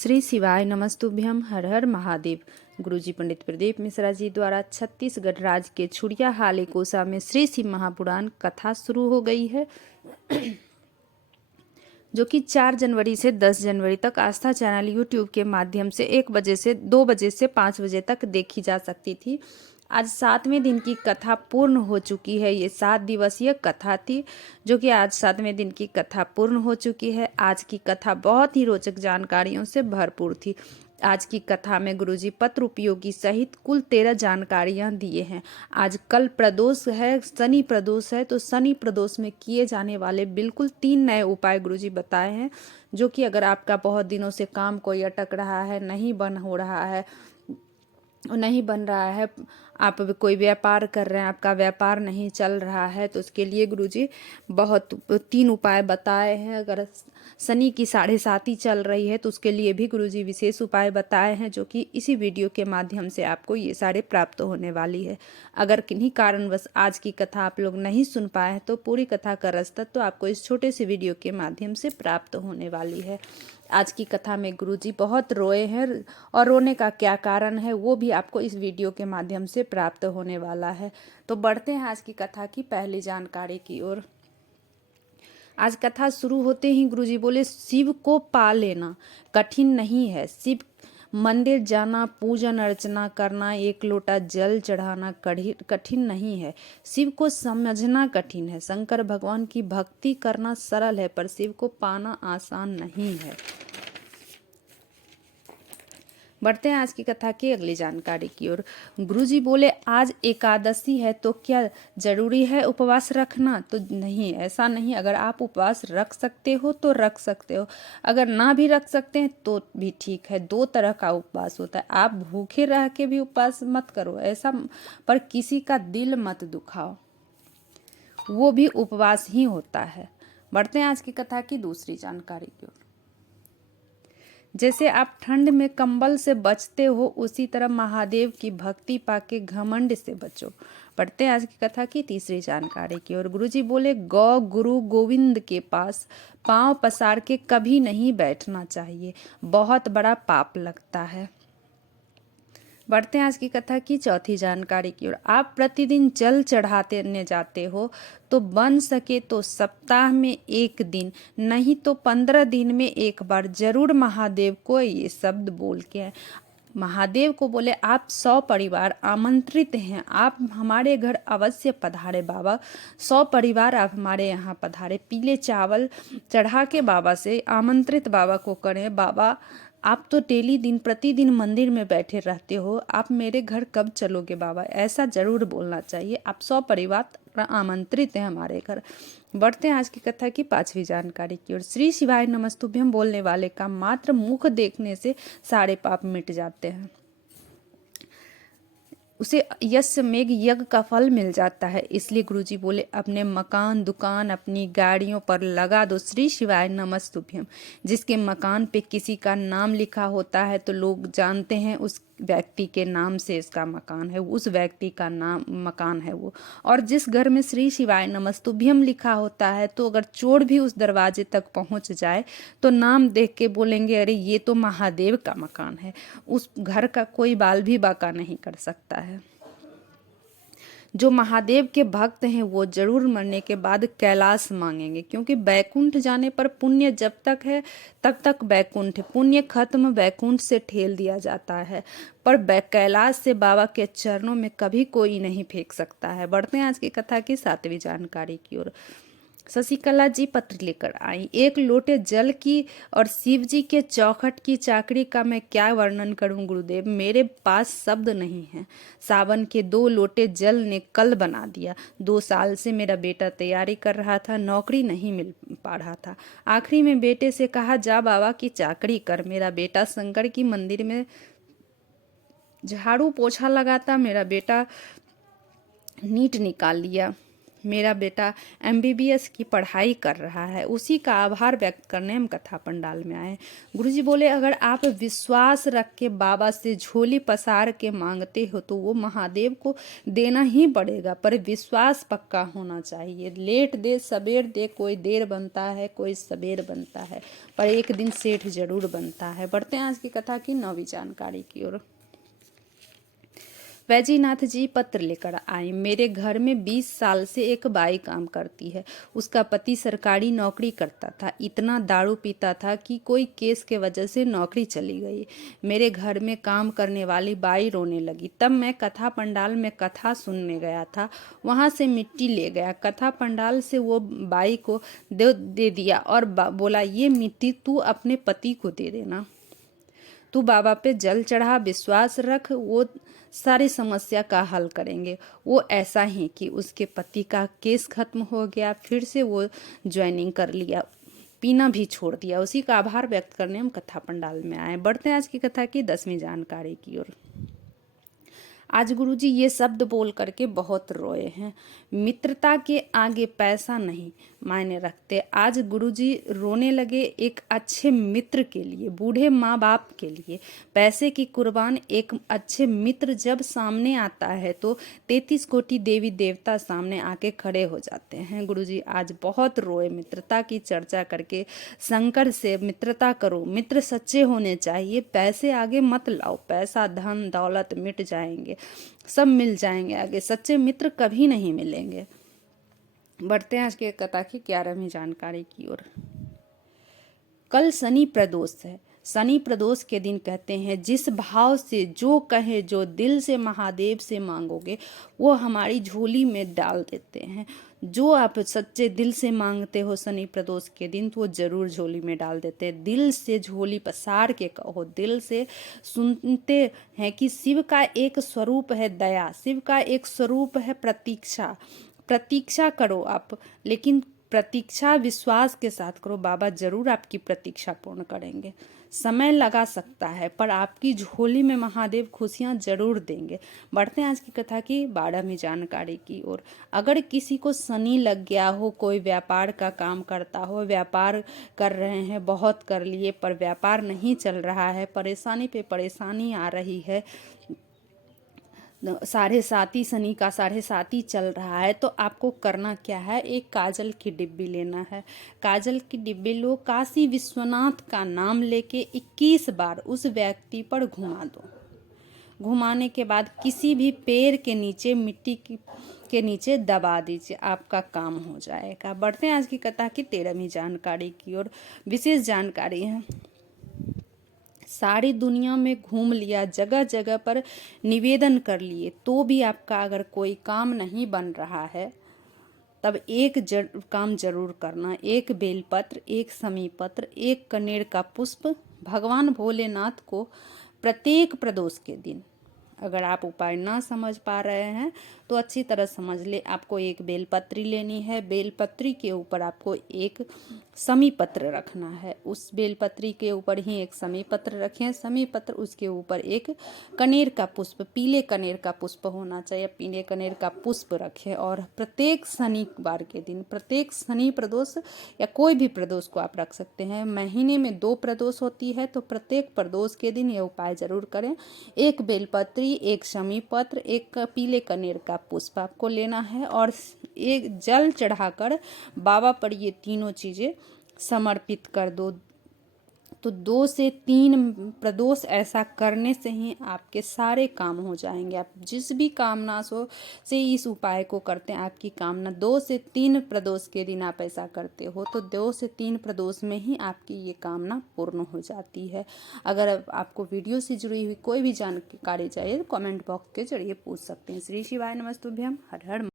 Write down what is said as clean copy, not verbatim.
श्री शिवाय नमस्तुभ्यम। हर हर महादेव। गुरुजी पंडित प्रदीप मिश्रा जी द्वारा छत्तीसगढ़ राज्य के छुड़िया हाले कोसा में श्री शिव महापुराण कथा शुरू हो गई है, जो कि 4 जनवरी से 10 जनवरी तक आस्था चैनल यूट्यूब के माध्यम से 1 बजे से 2 बजे से 5 बजे तक देखी जा सकती थी। आज 7वें दिन की कथा पूर्ण हो चुकी है। ये 7 दिवसीय कथा थी, जो कि आज 7वें दिन की कथा पूर्ण हो चुकी है। आज की कथा बहुत ही रोचक जानकारियों से भरपूर थी। आज की कथा में गुरुजी पत्र उपयोगी सहित कुल 13 जानकारियां दिए हैं। आज कल प्रदोष है, शनि प्रदोष है, तो शनि प्रदोष में किए जाने वाले बिल्कुल 3 नए उपाय गुरुजी बताए हैं, जो कि अगर आपका बहुत दिनों से काम कोई अटक रहा है, नहीं बन रहा है, आप कोई व्यापार कर रहे हैं, आपका व्यापार नहीं चल रहा है, तो उसके लिए गुरुजी बहुत 3 उपाय बताए हैं। अगर शनि की 7.5 चल रही है तो उसके लिए भी गुरुजी विशेष उपाय बताए हैं, जो कि इसी वीडियो के माध्यम से आपको ये सारे प्राप्त होने वाली है। अगर किन्हीं कारणवश आज की कथा आप लोग नहीं सुन पाए हैं तो पूरी कथा का रसद तो आपको इस छोटे से वीडियो के माध्यम से प्राप्त होने वाली है। आज की कथा में गुरुजी बहुत रोए हैं और रोने का क्या कारण है वो भी आपको इस वीडियो के माध्यम से प्राप्त होने वाला है। तो बढ़ते हैं आज की कथा की पहली जानकारी की ओर। आज कथा शुरू होते ही गुरुजी बोले, शिव को पा लेना कठिन नहीं है। शिव मंदिर जाना, पूजन अर्चना करना, 1 लोटा जल चढ़ाना कठिन नहीं है। शिव को समझना कठिन है। शंकर भगवान की भक्ति करना सरल है, पर शिव को पाना आसान नहीं है। बढ़ते हैं आज की कथा की अगली जानकारी की ओर। गुरुजी बोले, आज एकादशी है तो क्या जरूरी है उपवास रखना? तो नहीं, ऐसा नहीं। अगर आप उपवास रख सकते हो तो रख सकते हो, अगर ना भी रख सकते हैं तो भी ठीक है। 2 तरह का उपवास होता है। आप भूखे रह के भी उपवास मत करो, ऐसा, पर किसी का दिल मत दुखाओ, वो भी उपवास ही होता है। बढ़ते हैं आज की कथा की दूसरी जानकारी की ओर। जैसे आप ठंड में कंबल से बचते हो, उसी तरह महादेव की भक्ति पाके घमंड से बचो। पढ़ते हैं आज की कथा की तीसरी जानकारी की ओर। गुरुजी बोले, गौ गुरु गोविंद के पास पांव पसार के कभी नहीं बैठना चाहिए, बहुत बड़ा पाप लगता है। बढ़ते हैं आज की कथा की चौथी जानकारी की ओर। आप प्रतिदिन जल चढ़ाते जाते हो तो बन सके तो सप्ताह में 1 दिन, नहीं तो 15 दिन में 1 बार जरूर महादेव को ये शब्द बोल के आए। महादेव को बोले, आप 100 परिवार आमंत्रित हैं, आप हमारे घर अवश्य पधारे बाबा। 100 परिवार आप हमारे यहाँ पधारे। पीले चावल चढ़ा के बाबा से आमंत्रित बाबा को करें, बाबा आप तो डेली दिन प्रतिदिन मंदिर में बैठे रहते हो, आप मेरे घर कब चलोगे बाबा? ऐसा जरूर बोलना चाहिए। आप 100 परिवार आमंत्रित हैं हमारे घर। बढ़ते हैं आज की कथा की 5वीं जानकारी की ओर। श्री शिवाय नमस्तुभ्यम बोलने वाले का मात्र मुख देखने से सारे पाप मिट जाते हैं। उसे यश मेघ यज्ञ का फल मिल जाता है। इसलिए गुरुजी बोले, अपने मकान, दुकान, अपनी गाड़ियों पर लगा दो श्री शिवाय नमस्तुभ्यम। जिसके मकान पे किसी का नाम लिखा होता है तो लोग जानते हैं उस व्यक्ति के नाम से इसका मकान है, उस व्यक्ति का नाम मकान है वो। और जिस घर में श्री शिवाय नमस्तुभ्यम लिखा होता है तो अगर चोर भी उस दरवाजे तक पहुंच जाए तो नाम देख के बोलेंगे, अरे ये तो महादेव का मकान है। उस घर का कोई बाल भी बाका नहीं कर सकता है। जो महादेव के भक्त हैं वो जरूर मरने के बाद कैलाश मांगेंगे, क्योंकि बैकुंठ जाने पर पुण्य जब तक है तब तक बैकुंठ है। पुण्य खत्म, बैकुंठ से ठेल दिया जाता है, पर कैलाश से बाबा के चरणों में कभी कोई नहीं फेंक सकता है। बढ़ते हैं आज की कथा की 7वीं जानकारी की ओर। शशिकला जी पत्र लेकर आई। 1 लोटे जल की और शिव जी के चौखट की चाकरी का मैं क्या वर्णन करूं गुरुदेव, मेरे पास शब्द नहीं है। सावन के 2 लोटे जल ने कल बना दिया। 2 साल से मेरा बेटा तैयारी कर रहा था, नौकरी नहीं मिल पा रहा था। आखिरी में बेटे से कहा, जा बाबा की चाकरी कर। मेरा बेटा शंकर की मंदिर में झाड़ू पोछा लगाता, मेरा बेटा नीट निकाल लिया। मेरा बेटा MBBS की पढ़ाई कर रहा है, उसी का आभार व्यक्त करने हम कथा पंडाल में आए। गुरुजी बोले अगर आप विश्वास रख के बाबा से झोली पसार के मांगते हो तो वो महादेव को देना ही पड़ेगा, पर विश्वास पक्का होना चाहिए। लेट दे सबेर दे, कोई देर बनता है कोई सबेर बनता है, पर एक दिन सेठ जरूर बनता है। बढ़ते हैं आज की कथा की 9वीं जानकारी की ओर। वैजीनाथ जी पत्र लेकर आए। मेरे घर में 20 साल से एक बाई काम करती है। उसका पति सरकारी नौकरी करता था, इतना दारू पीता था कि कोई केस के वजह से नौकरी चली गई। मेरे घर में काम करने वाली बाई रोने लगी। तब मैं कथा पंडाल में कथा सुनने गया था, वहां से मिट्टी ले गया। कथा पंडाल से वो बाई को दे दिया और बोला ये मिट्टी तू अपने पति को दे देना। तू बाबा पे जल चढ़ा, विश्वास रख, वो सारी समस्या का हल करेंगे। वो ऐसा ही कि उसके पति का केस खत्म हो गया, फिर से वो ज्वाइनिंग कर लिया, पीना भी छोड़ दिया। उसी का आभार व्यक्त करने हम कथा पंडाल में आए। बढ़ते हैं आज की कथा की 10वीं जानकारी की ओर। आज गुरुजी ये शब्द बोल करके बहुत रोए हैं। मित्रता के आगे पैसा नहीं मायने रखते। आज गुरुजी रोने लगे एक अच्छे मित्र के लिए, बूढ़े माँ बाप के लिए। पैसे की कुर्बान एक अच्छे मित्र जब सामने आता है तो 33 कोटि देवी देवता सामने आके खड़े हो जाते हैं। गुरुजी आज बहुत रोए मित्रता की चर्चा करके। शंकर से मित्रता करो, मित्र सच्चे होने चाहिए, पैसे आगे मत लाओ। पैसा धन दौलत मिट जाएंगे, सब मिल जाएंगे, आगे सच्चे मित्र कभी नहीं मिलेंगे। बढ़ते हैं आज की कथा की 11वीं जानकारी की ओर। कल शनि प्रदोष है। शनि प्रदोष के दिन कहते हैं जिस भाव से जो कहे, जो दिल से महादेव से मांगोगे वो हमारी झोली में डाल देते हैं। जो आप सच्चे दिल से मांगते हो शनि प्रदोष के दिन तो वो जरूर झोली में डाल देते हैं। दिल से झोली पसार के कहो, दिल से। सुनते हैं कि शिव का एक स्वरूप है दया, शिव का एक स्वरूप है प्रतीक्षा। प्रतीक्षा करो आप, लेकिन प्रतीक्षा विश्वास के साथ करो, बाबा जरूर आपकी प्रतीक्षा पूर्ण करेंगे। समय लगा सकता है पर आपकी झोली में महादेव खुशियां जरूर देंगे। बढ़ते हैं आज की कथा की 12वीं जानकारी की ओर। अगर किसी को शनि लग गया हो, कोई व्यापार का काम करता हो, व्यापार कर रहे हैं, बहुत कर लिए पर व्यापार नहीं चल रहा है, परेशानी पे परेशानी आ रही है, 7.5 शनि का 7.5 चल रहा है, तो आपको करना क्या है, एक काजल की डिब्बी लेना है। काजल की डिब्बी लो, काशी विश्वनाथ का नाम लेके 21 बार उस व्यक्ति पर घुमा दो। घुमाने के बाद किसी भी पेड़ के नीचे, मिट्टी के नीचे दबा दीजिए, आपका काम हो जाएगा। बढ़ते हैं आज की कथा की 13वीं जानकारी की ओर। विशेष जानकारी है। सारी दुनिया में घूम लिया, जगह जगह पर निवेदन कर लिए, तो भी आपका अगर कोई काम नहीं बन रहा है तब एक काम जरूर करना। एक बेलपत्र, एक समीपत्र, एक कनेर का पुष्प भगवान भोलेनाथ को प्रत्येक प्रदोष के दिन, अगर आप उपाय ना समझ पा रहे हैं तो अच्छी तरह समझ ले। आपको एक बेलपत्री लेनी है, बेलपत्री के ऊपर आपको एक समीपत्र रखना है, उस बेलपत्री के ऊपर ही एक समीपत्र रखें। समीपत्र उसके ऊपर एक कनेर का पुष्प, पीले कनेर का पुष्प होना चाहिए, पीले कनेर का पुष्प रखें। और प्रत्येक शनिवार के दिन, प्रत्येक शनि प्रदोष या कोई भी प्रदोष को आप रख सकते हैं। महीने में 2 प्रदोष होती है तो प्रत्येक प्रदोष के दिन ये उपाय जरूर करें। एक बेलपत्री, एक समीपत्र, एक पीले कनेर का पुष्प आपको लेना है और एक जल चढ़ाकर बाबा पर ये तीनों चीजें समर्पित कर दो। तो 2 से 3 प्रदोष ऐसा करने से ही आपके सारे काम हो जाएंगे। आप जिस भी कामना से इस उपाय को करते हैं, आपकी कामना 2 से 3 प्रदोष के दिन आप ऐसा करते हो तो 2 से 3 प्रदोष में ही आपकी ये कामना पूर्ण हो जाती है। अगर आपको वीडियो से जुड़ी हुई कोई भी जानकारी चाहिए तो कमेंट बॉक्स के जरिए पूछ सकते हैं। श्री शिवाय नमस्तुभ्यम। हर हर